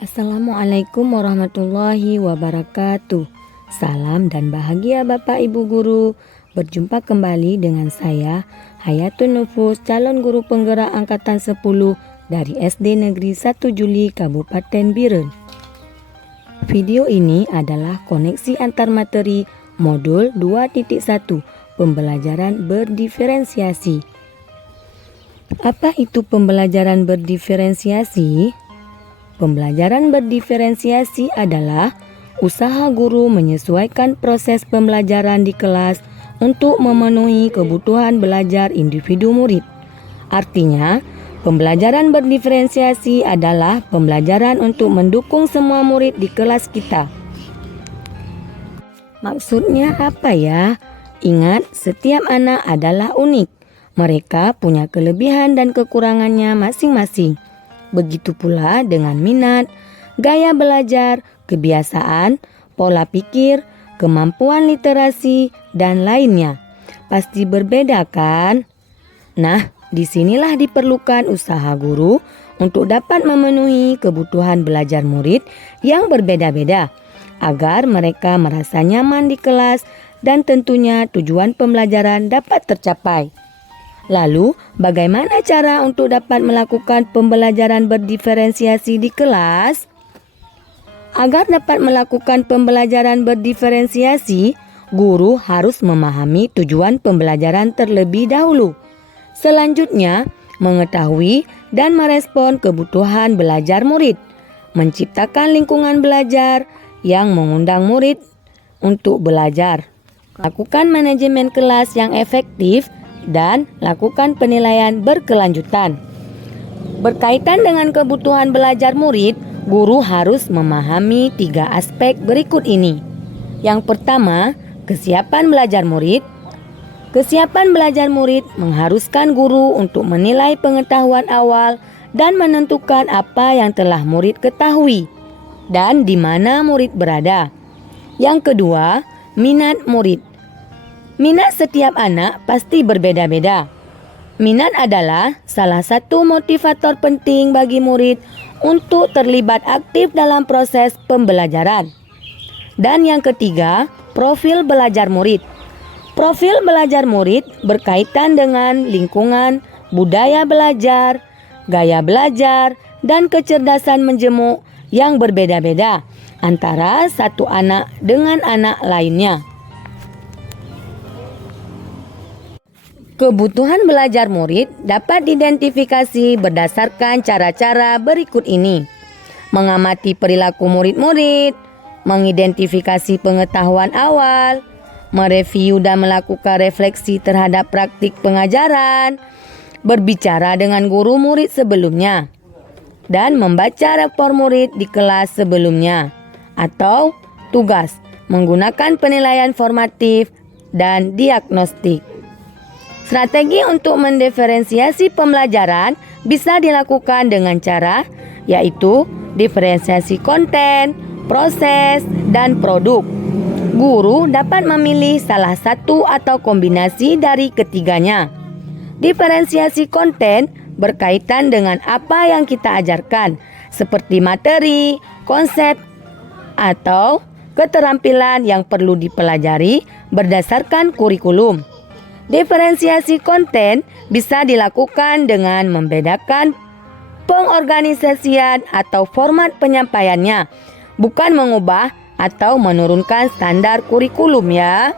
Assalamualaikum warahmatullahi wabarakatuh. Salam dan bahagia Bapak Ibu Guru. Berjumpa kembali dengan saya Hayatun Nufus, calon guru penggerak angkatan 10 dari SD Negeri 1 Juli Kabupaten Biren. Video ini adalah koneksi antar materi modul 2.1 pembelajaran berdiferensiasi. Apa itu pembelajaran berdiferensiasi? Pembelajaran berdiferensiasi adalah usaha guru menyesuaikan proses pembelajaran di kelas untuk memenuhi kebutuhan belajar individu murid. Artinya, pembelajaran berdiferensiasi adalah pembelajaran untuk mendukung semua murid di kelas kita. Maksudnya apa ya? Ingat, setiap anak adalah unik. Mereka punya kelebihan dan kekurangannya masing-masing. Begitu pula dengan minat, gaya belajar, kebiasaan, pola pikir, kemampuan literasi, dan lainnya. Pasti berbeda kan? Nah, disinilah diperlukan usaha guru untuk dapat memenuhi kebutuhan belajar murid yang berbeda-beda, agar mereka merasa nyaman di kelas dan tentunya tujuan pembelajaran dapat tercapai. Lalu, bagaimana cara untuk dapat melakukan pembelajaran berdiferensiasi di kelas? Agar dapat melakukan pembelajaran berdiferensiasi, guru harus memahami tujuan pembelajaran terlebih dahulu. Selanjutnya, mengetahui dan merespon kebutuhan belajar murid, menciptakan lingkungan belajar yang mengundang murid untuk belajar, lakukan manajemen kelas yang efektif, dan lakukan penilaian berkelanjutan. Berkaitan dengan kebutuhan belajar murid, guru harus memahami 3 aspek berikut ini. Yang pertama, kesiapan belajar murid. Kesiapan belajar murid mengharuskan guru untuk menilai pengetahuan awal dan menentukan apa yang telah murid ketahui dan di mana murid berada. Yang kedua, minat murid. Minat setiap anak pasti berbeda-beda. Minat adalah salah satu motivator penting bagi murid untuk terlibat aktif dalam proses pembelajaran. Dan yang ketiga, profil belajar murid. Profil belajar murid berkaitan dengan lingkungan, budaya belajar, gaya belajar, dan kecerdasan menjemuk yang berbeda-beda antara satu anak dengan anak lainnya. Kebutuhan belajar murid dapat diidentifikasi berdasarkan cara-cara berikut ini. Mengamati perilaku murid-murid, mengidentifikasi pengetahuan awal, mereview dan melakukan refleksi terhadap praktik pengajaran, berbicara dengan guru murid sebelumnya, dan membaca rapor murid di kelas sebelumnya, atau tugas menggunakan penilaian formatif dan diagnostik. Strategi untuk mendiferensiasi pembelajaran bisa dilakukan dengan cara yaitu diferensiasi konten, proses, dan produk. Guru dapat memilih salah satu atau kombinasi dari ketiganya. Diferensiasi konten berkaitan dengan apa yang kita ajarkan, seperti materi, konsep, atau keterampilan yang perlu dipelajari berdasarkan kurikulum. Diferensiasi konten bisa dilakukan dengan membedakan pengorganisasian atau format penyampaiannya, bukan mengubah atau menurunkan standar kurikulum ya.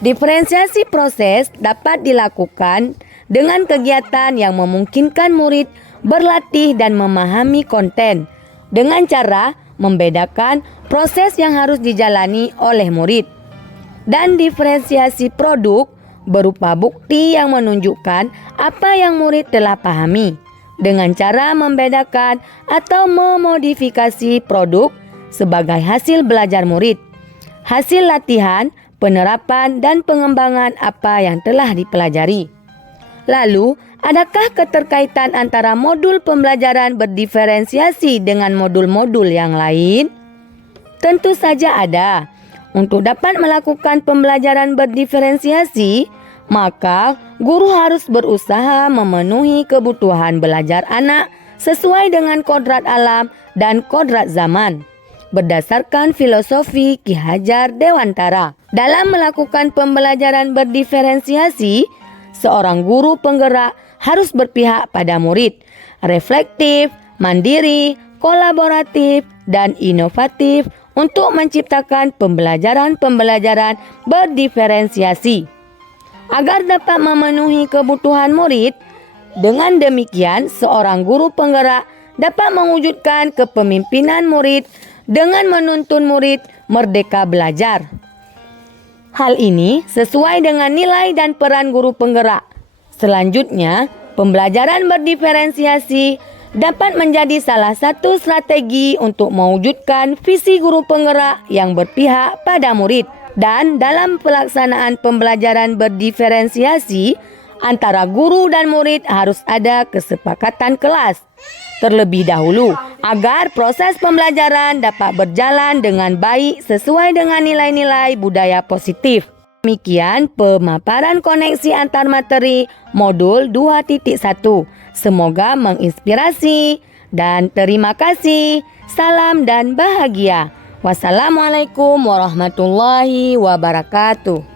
Diferensiasi proses dapat dilakukan dengan kegiatan yang memungkinkan murid berlatih dan memahami konten dengan cara membedakan proses yang harus dijalani oleh murid. Dan diferensiasi produk berupa bukti yang menunjukkan apa yang murid telah pahami dengan cara membedakan atau memodifikasi produk sebagai hasil belajar murid, hasil latihan, penerapan, dan pengembangan apa yang telah dipelajari. Lalu, adakah keterkaitan antara modul pembelajaran berdiferensiasi dengan modul-modul yang lain? Tentu saja ada. Untuk dapat melakukan pembelajaran berdiferensiasi, maka guru harus berusaha memenuhi kebutuhan belajar anak sesuai dengan kodrat alam dan kodrat zaman. Berdasarkan filosofi Ki Hajar Dewantara. Dalam melakukan pembelajaran berdiferensiasi, seorang guru penggerak harus berpihak pada murid, reflektif, mandiri, kolaboratif, dan inovatif untuk menciptakan pembelajaran-pembelajaran berdiferensiasi. Agar dapat memenuhi kebutuhan murid, dengan demikian seorang guru penggerak dapat mewujudkan kepemimpinan murid dengan menuntun murid merdeka belajar. Hal ini sesuai dengan nilai dan peran guru penggerak. Selanjutnya, pembelajaran berdiferensiasi dapat menjadi salah satu strategi untuk mewujudkan visi guru penggerak yang berpihak pada murid. Dan dalam pelaksanaan pembelajaran berdiferensiasi, antara guru dan murid harus ada kesepakatan kelas terlebih dahulu agar proses pembelajaran dapat berjalan dengan baik sesuai dengan nilai-nilai budaya positif. Demikian pemaparan koneksi antar materi modul 2.1. Semoga menginspirasi dan terima kasih. Salam dan bahagia. Wassalamualaikum warahmatullahi wabarakatuh.